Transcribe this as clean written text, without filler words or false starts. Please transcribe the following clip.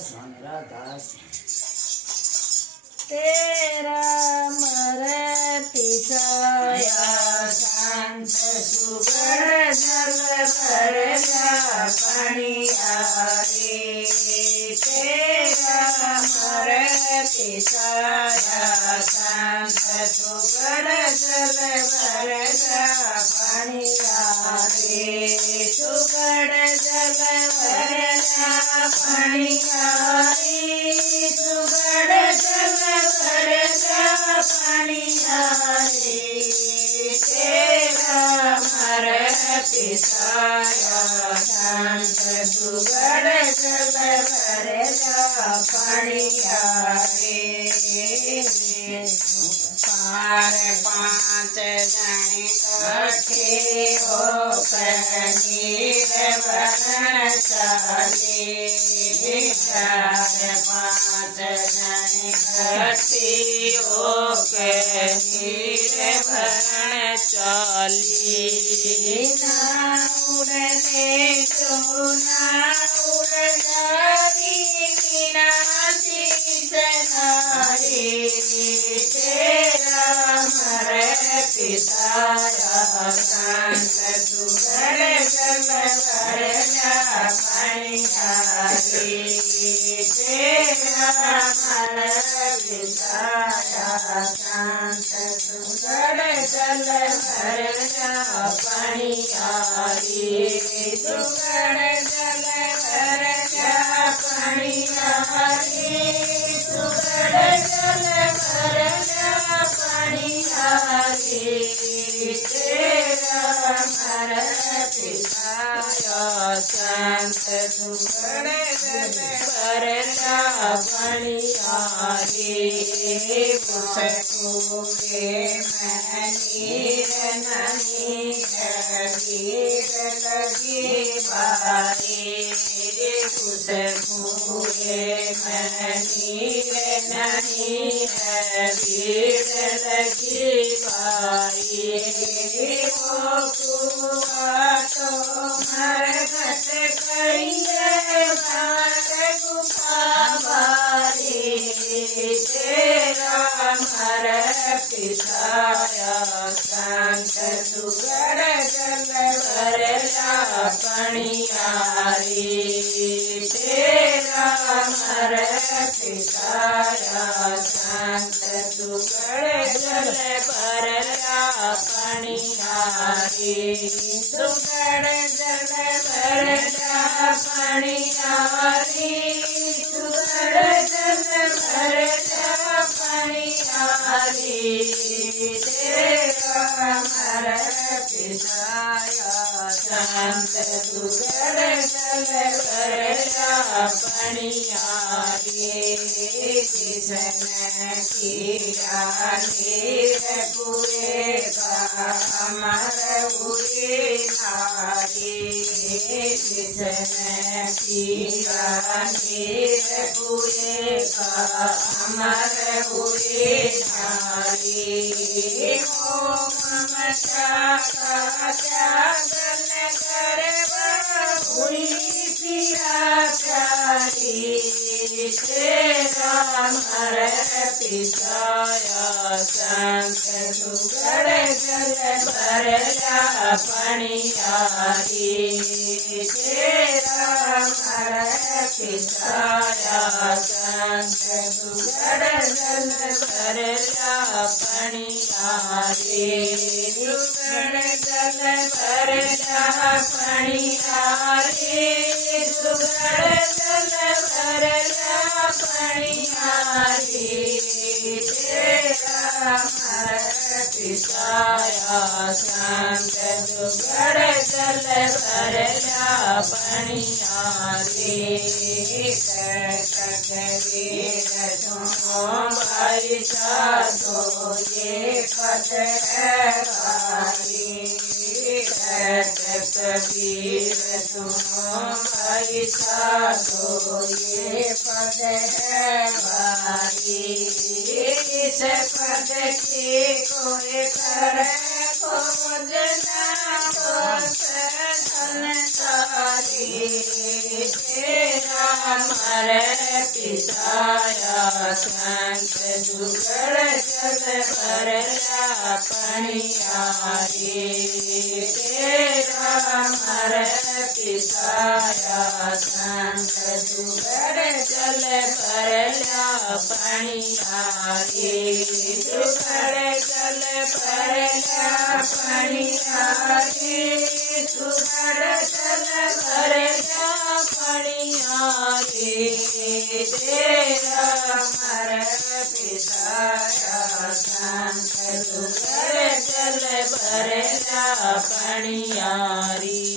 स्वामी राधा तेरा मरती छाया शांत सुगढ़ जल भरला पणिया रे तेरा मरती छाया शांत सुगढ़ जल भरला पणिया रे सुगढ़ जल भरला पणिया रे सुगढ़ जल भरला पणिया रे तेरा मरती छाया शांत सुगढ़ जल भरला पणिया रे पार पांच जन कठे होकर नीर भरण चाले चार पांच जन कठे होकर नीर भरण चाली ना उड़ने तो ना उड़ जारी बिना शीश नारी तेरा मरती छाया शांत सुगढ़ जल भरला पणिया रे तेरा मरती छाया शांत सुगढ़ जल भरला पणिया रे सुगढ़ जल भरला पणिया रे सुगढ़ जल भरला पणिया रे तेरा मरती छाया शांत सुगढ़ जल भरला पणिया रे मुझको मैं नीर नहीं वीर लगे बारे मुझको मैं नीर नहीं वीर लगे बारे वो कुआ तो मर घट कहिए मार गुफा बारे तेरा मरती छाया शांत सुगढ़ जल भरला पणिया रे तेरा मरती छाया शांत सुगढ़ जल भरला पणिया रे सुगढ़ जल भरला पणिया रे सुगढ़ जल भरला पणिया रे तेरा मरती छाया शांत सुगढ़ जल भरला पणिया रे किसन किया नीर कुए का अमर हुए नारी किसन किया नीर कुए का अमर हुए नारी ममता का त्यागन करवा हुई पिया प्यारी तेरा मरती छाया शांत सुगढ़ जल भरला पणिया रे तेरा मरती छाया शांत सुगढ़ जल भरला पणिया रे सुगढ़ जल भरला पणिया रे सुगढ़ जल भरला पणिया रे तेरा मरती छाया शांत सुगढ़ जल भरला पणिया रे कटवीर सुनो भाई साधो ये पद है भाई कटवीर सुनो भाई साधो ये पद है भाई इस पद की कोई कर ફોજના કોસન તારી તેરા મારે પિતાયા સંત દુગડ જલ ભરેલા પણિયારી તેરા મારે પિતાયા સંત દુગડ જલ ભરેલા પણિયારી દુગડ જલ ભરેલા પણિયારી દુગડ જલ ભરેલા પણિયારી તેરા મારે પિતાયા સંત દુગડ જલ ભરેલા પણિયારી